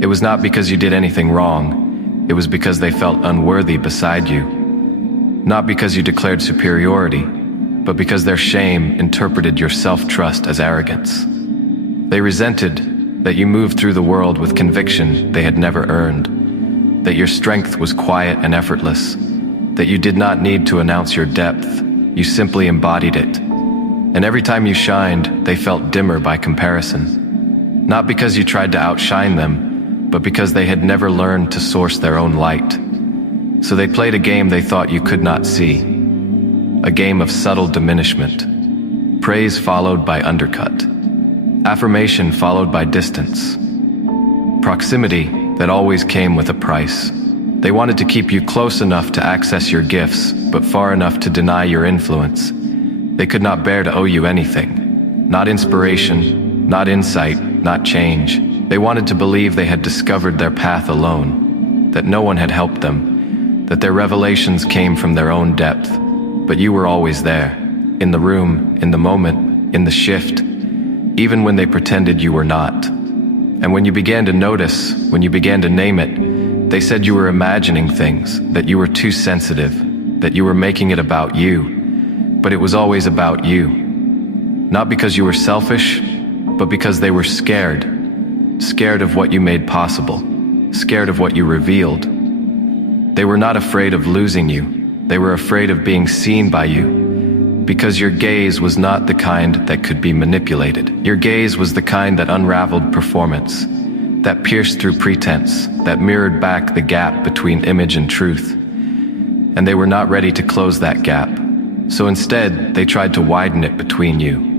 It was not because you did anything wrong. It was because they felt unworthy beside you. Not because you declared superiority, but because their shame interpreted your self-trust as arrogance. They resented that you moved through the world with conviction they had never earned, that your strength was quiet and effortless, that you did not need to announce your depth, you simply embodied it. And every time you shined, they felt dimmer by comparison. Not because you tried to outshine them, but because they had never learned to source their own light. So they played a game they thought you could not see, a game of subtle diminishment, praise followed by undercut, affirmation followed by distance, proximity that always came with a price. They wanted to keep you close enough to access your gifts, but far enough to deny your influence. They could not bear to owe you anything. Not inspiration, not insight, not change. They wanted to believe they had discovered their path alone, that no one had helped them, that their revelations came from their own depth. But you were always there, in the room, in the moment, in the shift, even when they pretended you were not. And when you began to notice, when you began to name it, they said you were imagining things, that you were too sensitive, that you were making it about you. But it was always about you. Not because you were selfish, but because they were scared. Scared of what you made possible. Scared of what you revealed. They were not afraid of losing you. They were afraid of being seen by you. Because your gaze was not the kind that could be manipulated. Your gaze was the kind that unraveled performance, that pierced through pretense, that mirrored back the gap between image and truth. And they were not ready to close that gap. So instead, they tried to widen it between you.